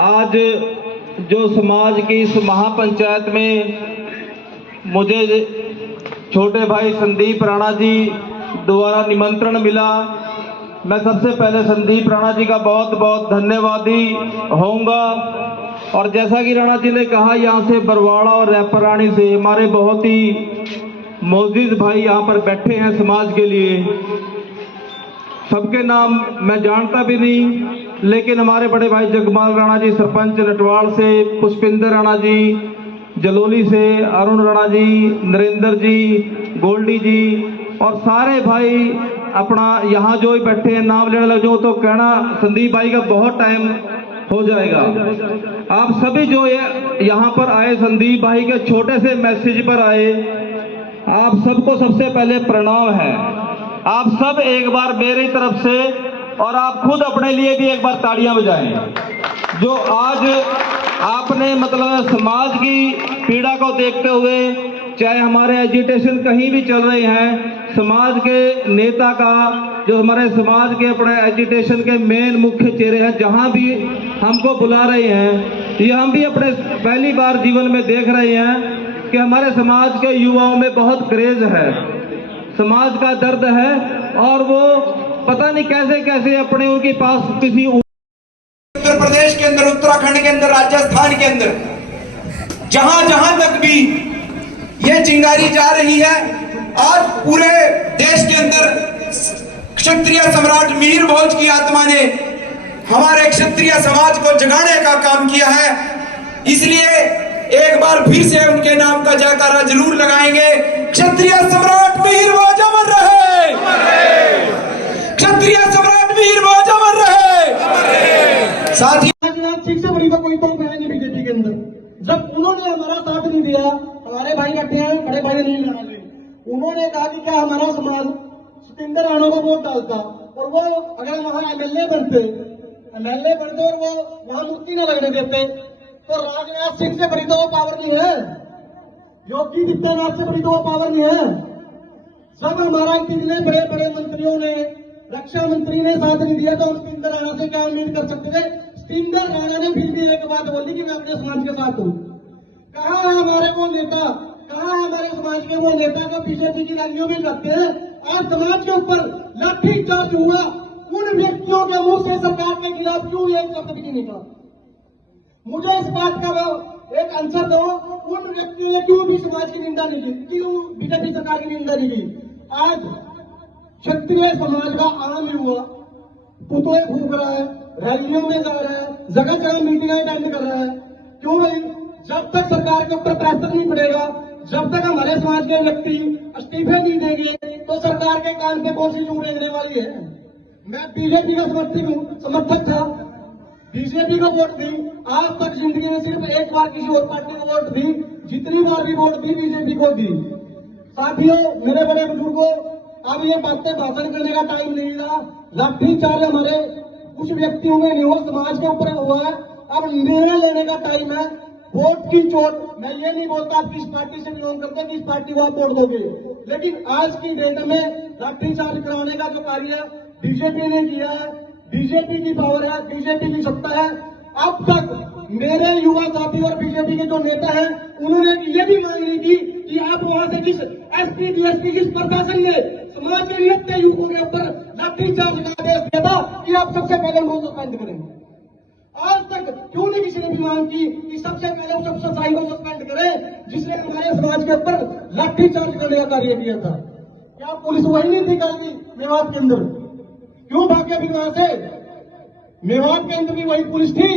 आज जो समाज की इस महापंचायत में मुझे छोटे भाई संदीप राणा जी द्वारा निमंत्रण मिला, मैं सबसे पहले संदीप राणा जी का बहुत बहुत धन्यवादी होऊंगा। और जैसा कि राणा जी ने कहा, यहाँ से बरवाड़ा और रैपरानी से हमारे बहुत ही मोअज़्ज़िज़ भाई यहाँ पर बैठे हैं समाज के लिए। सबके नाम मैं जानता भी नहीं, लेकिन हमारे बड़े भाई जगमाल राणा जी सरपंच नटवाड़ से, पुष्पिंदर राणा जी जलोली से, अरुण राणा जी, नरेंद्र जी, गोल्डी जी और सारे भाई अपना यहाँ जो ही बैठे हैं, नाम लेने लग जाओ तो कहना संदीप भाई का बहुत टाइम हो जाएगा। आप सभी जो यहाँ पर आए, संदीप भाई के छोटे से मैसेज पर आए, आप सबको सबसे पहले प्रणाम है। आप सब एक बार मेरी तरफ से और आप खुद अपने लिए भी एक बार तालियां बजाएं। जो आज आपने मतलब समाज की पीड़ा को देखते हुए, चाहे हमारे एजिटेशन कहीं भी चल रहे हैं, समाज के नेता का जो हमारे समाज के अपने एजिटेशन के मेन मुख्य चेहरे हैं, जहां भी हमको बुला रहे हैं, ये हम भी अपने पहली बार जीवन में देख रहे हैं कि हमारे समाज के युवाओं में बहुत क्रेज है, समाज का दर्द है और वो पता नहीं कैसे कैसे अपने उनके पास किसी उत्तर प्रदेश के अंदर, उत्तराखंड के अंदर, राजस्थान के अंदर जहां जहां तक भी ये चिंगारी जा रही है, आज पूरे देश के अंदर क्षत्रिय सम्राट मिहिर भोज की आत्मा ने हमारे क्षत्रिय समाज को जगाने का काम किया है। इसलिए एक बार फिर से उनके नाम का जयकारा जरूर लगाएंगे। क्षत्रिय सम्राट मिहिर भोज अमर रहे, क्षत्रिय सम्राट मिहिर भोज अमर रहे। साथ ही ठीक से बड़ी कोई तो बनाएंगे बीजेपी के अंदर। जब उन्होंने हमारा साथ नहीं दिया, हमारे भाई बैठे हैं, बड़े भाई नहीं लड़ा रहे, उन्होंने कहा कि क्या हमारा समाज सतेंद्र राणा को वोट डालता और वो अगर वहां एमएलए बनते और वो वहां मूर्ति न लगने देते, तो राजनाथ सिंह से बड़ी तो वो पावर नहीं है, योगी आदित्यनाथ से बड़ी तो वो पावर नहीं है। सब हमारा कितने बड़े बड़े मंत्रियों ने, रक्षा मंत्री ने साथ नहीं दिया, तो सतेंद्र राणा से क्या उम्मीद कर सकते थे। सतेंद्र राणा ने फिर भी एक बात बोली कि मैं अपने समाज के साथ हूं। कहां है हमारे वो नेता, कहां है हमारे समाज के वो नेता जो बीजेपी की रैलियों में जाते हैं। आज समाज के ऊपर लाठीचार्ज हुआ, उन व्यक्तियों के मुंह से सरकार के खिलाफ क्यों एक शब्द भी नहीं निकला? मुझे इस बात का एक आंसर दो, उन व्यक्तियों ने क्यों भी समाज की निंदा नहीं की, क्यों बीजेपी सरकार की निंदा नहीं की? आज क्षत्रिय समाज का आम युवा पुतले फूंक रहा है, रैलियों में जा रहा है, जगह जगह मीटिंग अटेंड कर रहा है। क्यों भाई? जब तक सरकार के ऊपर प्रेशर नहीं पड़ेगा, जब तक हमारे समाज के व्यक्ति इस्तीफे नहीं देंगे, तो सरकार के कान पे कौन सी जूं रेंगने वाली है? मैं बीजेपी का समर्थक था, बीजेपी को वोट दी, आज तक जिंदगी में सिर्फ एक बार किसी और पार्टी को वोट दी, जितनी बार भी वोट दी बीजेपी को दी। साथियों, मेरे बड़े बुजुर्गों, अब ये बातें भाषण करने का टाइम नहीं रहा। लाठीचार्ज हमारे कुछ व्यक्तियों में नहीं हो, समाज के ऊपर हुआ है। अब निर्णय लेने का टाइम है। वोट की चोट, मैं ये नहीं बोलता आप किस पार्टी से बिलोंग करते हैं, किस पार्टी को आप वोट दोगे, लेकिन आज की डेट में लाठीचार्ज कराने का जो कार्य बीजेपी ने किया है, बीजेपी की पावर है, बीजेपी की सत्ता है। अब तक मेरे युवा साथी और बीजेपी के जो नेता हैं, उन्होंने ये भी मांग ली थी कि आप वहां से जिस एसपी डीएसपी जिस प्रशासन ने समाज के नित्य युवकों के ऊपर लाठीचार्ज का आदेश दिया था कि आप सबसे पहले उनको सस्पेंड करें। आज तक क्यों नहीं किसी ने भी मांग की कि सबसे पहले उस अफसरशाही को सस्पेंड करें जिसने हमारे समाज के ऊपर लाठीचार्ज करने का कार्य किया था? क्या पुलिस वही नहीं थी कल भी मेवात के अंदर? क्यों भागे भी वहां से? मेवात के अंदर भी वही पुलिस थी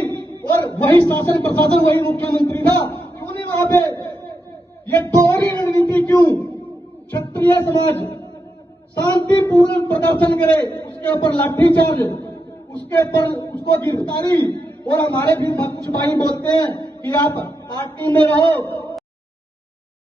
और वही शासन प्रशासन, वही मुख्यमंत्री था, क्यों नहीं वहां पे? ये दोहरी रणनीति क्यों? क्षत्रिय समाज शांतिपूर्ण प्रदर्शन करे, उसके ऊपर लाठीचार्ज, उसके ऊपर उसको गिरफ्तारी, और हमारे भी कुछ भाई बोलते हैं कि आप पार्टी में रहो,